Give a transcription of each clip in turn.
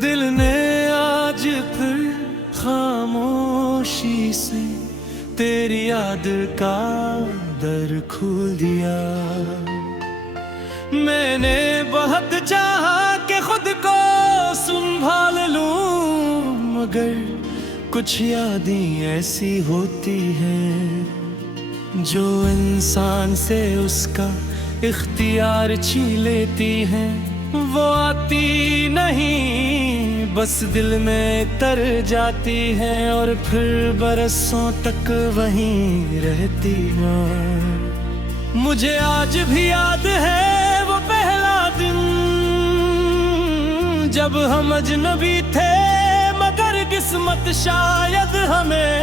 दिल ने आज फिर खामोशी से तेरी याद का दर खोल दिया। मैंने बहुत चाहा कि खुद को संभाल लूं, मगर कुछ यादें ऐसी होती हैं जो इंसान से उसका इख्तियार छीन लेती हैं। वो आती नहीं, बस दिल में तर जाती है और फिर बरसों तक वहीं रहती है। मुझे आज भी याद है वो पहला दिन जब हम अजनबी थे, मगर किस्मत शायद हमें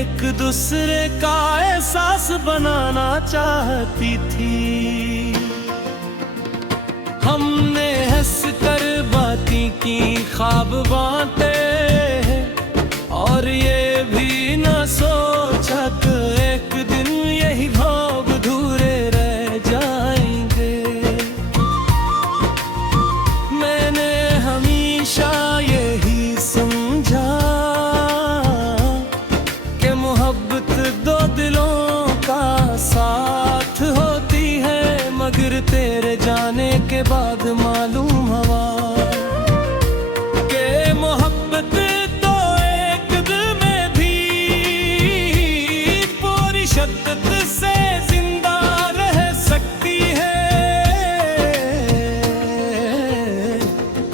एक दूसरे का एहसास बनाना चाहती थी। हमने हंस कर बातें की, ख्वाब बांटे और ये भी न सोचा कि एक दिन यही ख्वाब अधूरे रह जाएंगे। मैंने हमेशा यही समझा कि मोहब्बत दो दिलों का साथ होती है, मगर तेरे जाने के बाद मालूम हुआ कि मोहब्बत तो एक दिल में भी पूरी शिद्दत से जिंदा रह सकती है।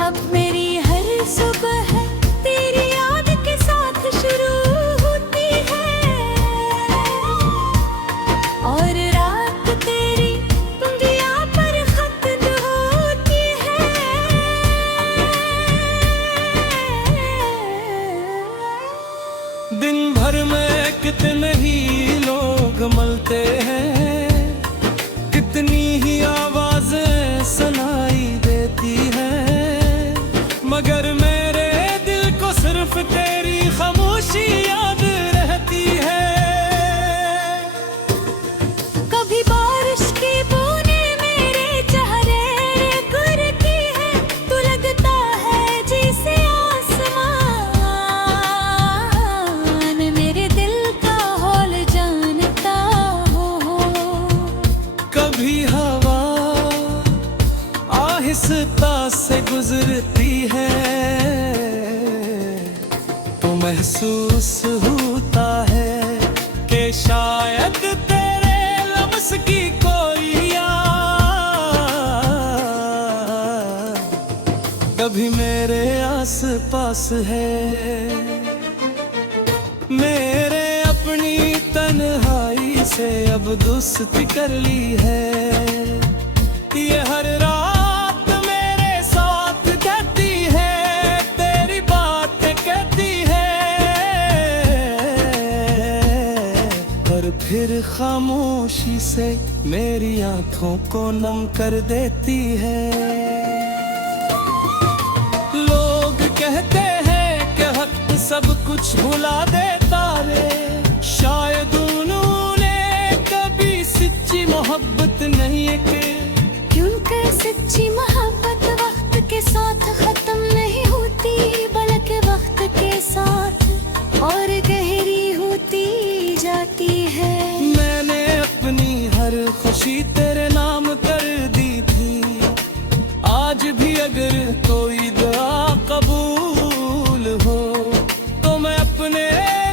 अब मेरी हर सुबह तेरी याद के साथ शुरू होती है और रात तेरी उंगलियां पर खत्म होती है। दिन भर में कितने ही लोग मिलते हैं, कितनी ही आवाजें सुनाई देती हैं, मगर मेरे दिल को सिर्फ तेरी खामोशी याद रहती है। कभी बारिश की बूंदें मेरे चेहरे गुरती है, तो लगता है जैसे आसमान मेरे दिल का हाल जानता हो। कभी हवा आहिस्ता से गुजरती है तो महसूस होता है कि शायद तेरे लम्स की कोई याद कभी मेरे आस पास है। मेरे अपनी तन्हाई से अब दोस्ती कर ली है, ये हर रात मेरे साथ कहती है, तेरी बात कहती है, और फिर खामोशी से मेरी आंखों को नम कर देती है। लोग कहते हैं कि वक्त सब कुछ भुला देता रे, शायद उन्होंने कभी सच्ची मोहब्बत नहीं की, क्योंकि सच्ची मोहब्बत वक्त के साथ खत्म नहीं होती, बल्कि वक्त के साथ और गहरी होती जाती है। मैंने अपनी हर खुशी तेरे नाम कर दी थी, आज भी अगर कोई दुआ कबूल हो तो मैं अपने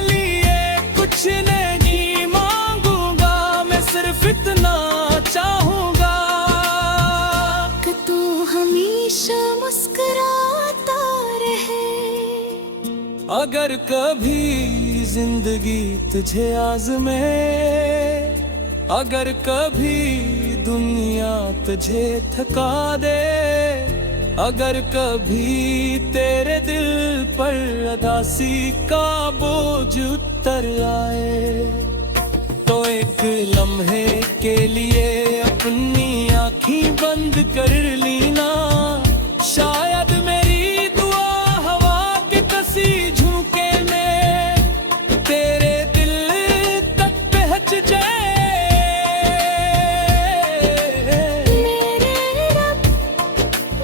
लिए कुछ नहीं मांगूंगा, मैं सिर्फ इतना चाहूंगा कि तू हमेशा मुस्कुराता रहे। अगर कभी जिंदगी तुझे आज़मे, अगर कभी दुनिया तुझे थका दे, अगर कभी तेरे दिल पर उदासी का बोझ उतर आए, तो एक लम्हे के लिए अपनी आँखें बंद कर लेना, शायद मेरी दुआ हवा के कसी झोंके में तेरे दिल तक पहुंच जाए। मेरे रब,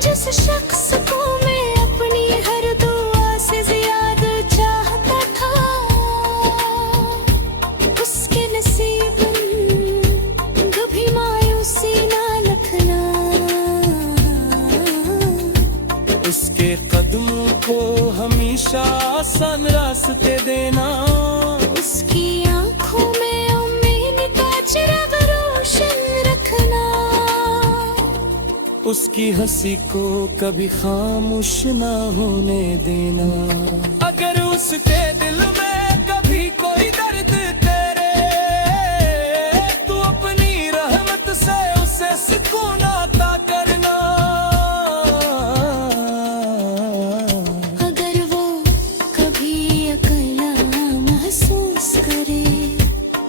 जिस शख्स को मैं अपना आसान रास्ते देना। उसकी आंखों में उम्मीद का चिराग रोशन रखना। उसकी हंसी को कभी खामोश ना होने देना। अगर उसके दिल में कभी कोई दर्द तेरे, तू अपनी रहमत से उसे सुकून अता करना। अगर वो कभी अकेला महसूस करे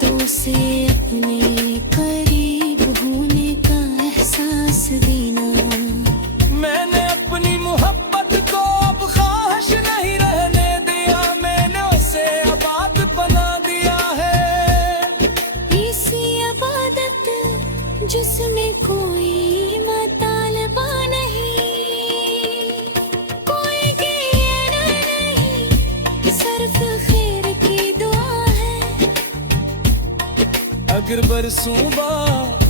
तो उसे अपने करीब होने का एहसास देना। मैंने अपनी मोहब्बत को अब ख्वाहिश नहीं रहने दिया, मैंने उसे आबाद बना दिया है। ऐसी इबादत जिसमें कोई मतलबा नहीं, कोई गियना नहीं, सिर्फ खैर की दुआ है। अगर बरसों बाद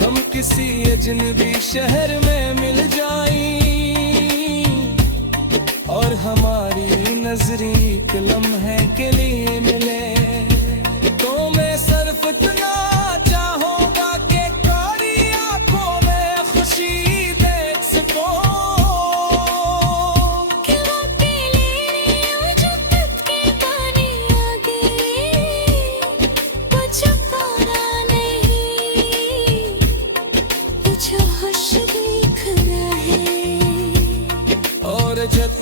हम किसी अजनबी शहर में मिल जाएं और हमारी नजरी एक लम्हे के लिए मिले, तो मैं सिर्फ इतना चाहूंगा कि कारी आंखों में खुशी देख सकूं। कि वो पीले वजूद के पानी आगे कुछ पाना नहीं, कुछ होश देखना है। और जब